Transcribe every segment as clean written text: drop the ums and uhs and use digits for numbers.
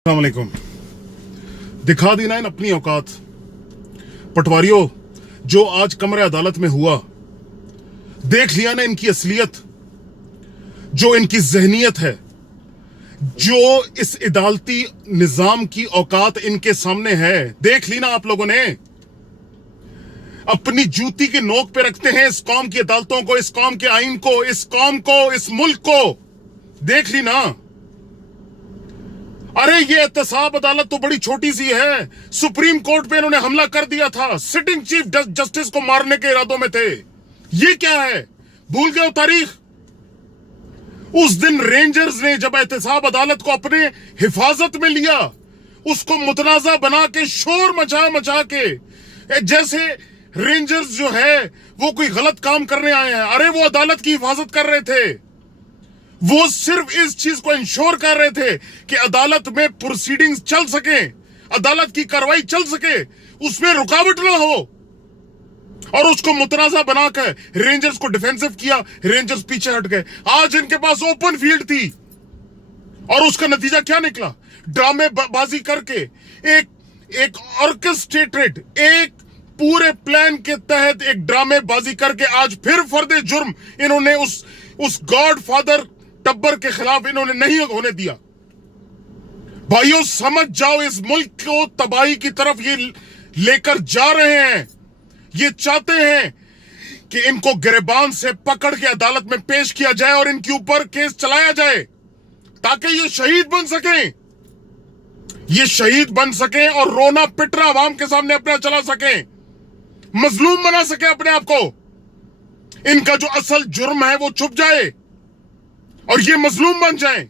अस्सलामुअलैकुम। दिखा दी ना इन अपनी औकात। पटवारियों, जो आज कमरे अदालत में हुआ, देख लिया ना इनकी असलियत, जो इनकी जहनियत है, जो इस अदालती निजाम की औकात इनके सामने है। देख ली ना आप लोगों ने। अपनी जूती की नोक पे रखते हैं इस कौम की अदालतों को, इस कौम के आइन को, इस कौम को, इस मुल्क को। देख ली ना। अरे ये एहतसाब अदालत तो बड़ी छोटी सी है। सुप्रीम कोर्ट पे इन्होंने हमला कर दिया था, सिटिंग चीफ जस्टिस को मारने के इरादों में थे। ये क्या है, भूल गए तारीख? उस दिन रेंजर्स ने जब एहतसाब अदालत को अपने हिफाजत में लिया, उसको मुतनाजा बना के शोर मचा मचा के, जैसे रेंजर्स जो है वो कोई गलत काम करने आए हैं। अरे वो अदालत की हिफाजत कर रहे थे। वो सिर्फ इस चीज को इंश्योर कर रहे थे कि अदालत में प्रोसीडिंग्स चल सके, अदालत की कार्रवाई चल सके, उसमें रुकावट ना हो। और उसको मुतनाजा बनाकर रेंजर्स को डिफेंसिव किया, रेंजर्स पीछे हट गए। आज इनके पास ओपन फील्ड थी और उसका नतीजा क्या निकला? ड्रामेबाजी करके, एक ऑर्केस्ट्रेटेड, एक पूरे प्लान के तहत एक ड्रामेबाजी करके आज फिर फर्दे जुर्म इन्होंने उस गॉड फादर टब्बर के खिलाफ इन्होंने नहीं होने दिया। भाइयों, समझ जाओ, इस मुल्क को तबाही की तरफ ये लेकर जा रहे हैं। ये चाहते हैं कि इनको गिरबान से पकड़ के अदालत में पेश किया जाए और इनके ऊपर केस चलाया जाए, ताकि ये शहीद बन सकें। ये शहीद बन सकें और रोना पिटना आवाम के सामने अपना चला सकें, मजलूम बना सके अपने आप को। इनका जो असल जुर्म है वो छुप जाए और ये मजलूम बन जाएं।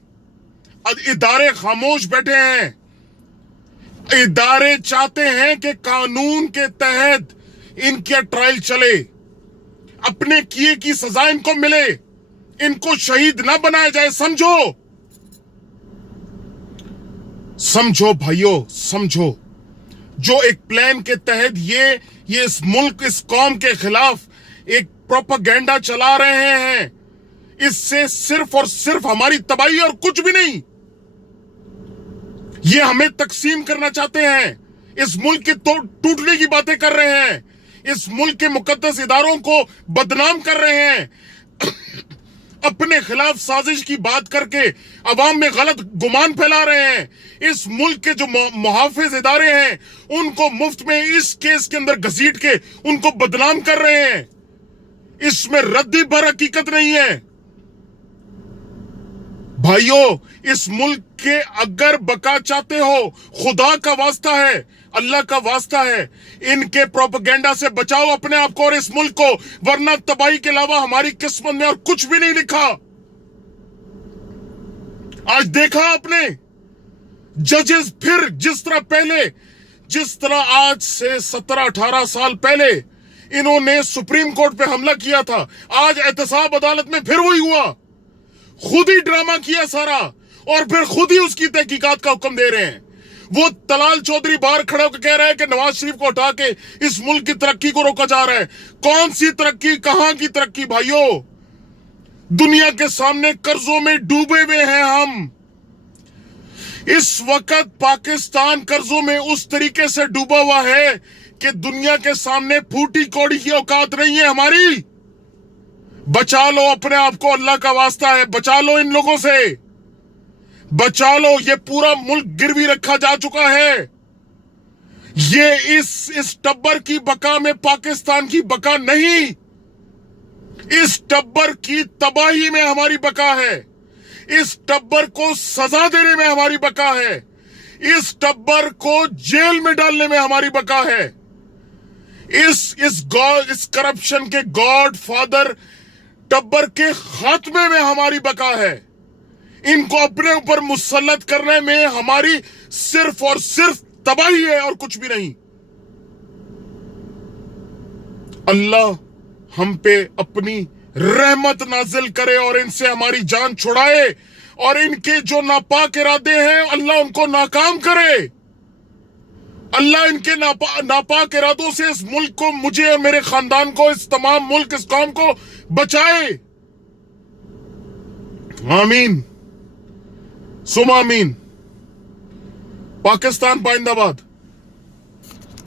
इदारे खामोश बैठे हैं। इदारे चाहते हैं कि कानून के तहत इनका ट्रायल चले, अपने किए की सजा इनको मिले, इनको शहीद ना बनाया जाए। समझो भाइयों, समझो। जो एक प्लान के तहत ये इस मुल्क, इस कौम के खिलाफ एक प्रोपेगेंडा चला रहे हैं, इससे सिर्फ और सिर्फ हमारी तबाही और कुछ भी नहीं। ये हमें तकसीम करना चाहते हैं, इस मुल्क के टूटने की बातें कर रहे हैं, इस मुल्क के मुकद्दस इदारों को बदनाम कर रहे हैं, अपने खिलाफ साजिश की बात करके अवाम में गलत गुमान फैला रहे हैं। इस मुल्क के जो मुहाफिज इदारे हैं उनको मुफ्त में इस केस के अंदर घसीट के उनको बदनाम कर रहे हैं। इसमें रद्दी भर हकीकत नहीं है। भाइयों, इस मुल्क के अगर बका चाहते हो, खुदा का वास्ता है, अल्लाह का वास्ता है, इनके प्रोपेगेंडा से बचाओ अपने आप को और इस मुल्क को, वरना तबाही के अलावा हमारी किस्मत में और कुछ भी नहीं लिखा। आज देखा आपने, जजेस फिर जिस तरह आज से 17-18 साल पहले इन्होंने सुप्रीम कोर्ट पे हमला किया था, आज एहतसाब अदालत में फिर वही हुआ। खुद ही ड्रामा किया सारा और फिर खुद ही उसकी तहकीकात का हुक्म दे रहे हैं। वो तलाल चौधरी बाहर खड़ा होकर कह रहा है कि नवाज शरीफ को हटा के इस मुल्क की तरक्की को रोका जा रहा है। कौन सी तरक्की, कहां की तरक्की? भाइयों, दुनिया के सामने कर्जों में डूबे हुए हैं हम। इस वक्त पाकिस्तान कर्जों में उस तरीके से डूबा हुआ है कि दुनिया के सामने फूटी कौड़ी की औकात नहीं है हमारी। बचा लो अपने आप को, अल्लाह का वास्ता है, बचा लो इन लोगों से, बचा लो। ये पूरा मुल्क गिरवी रखा जा चुका है। ये इस टब्बर की बका में पाकिस्तान की बका नहीं, इस टब्बर की तबाही में हमारी बका है। इस टब्बर को सजा देने में हमारी बका है। इस टब्बर को जेल में डालने में हमारी बका है। इस करप्शन के गॉड फादर टब्बर के खात्मे में हमारी बका है। इनको अपने ऊपर मुसल्लत करने में हमारी सिर्फ और सिर्फ तबाही है और कुछ भी नहीं। अल्लाह हम पे अपनी रहमत नाजिल करे और इनसे हमारी जान छुड़ाए और इनके जो नापाक इरादे हैं अल्लाह उनको नाकाम करे। अल्लाह इनके नापाक इरादों से इस मुल्क को, मुझे और मेरे खानदान को, इस तमाम मुल्क, इस कौम को बचाए। आमीन सुम आमीन। पाकिस्तान पाइंदाबाद।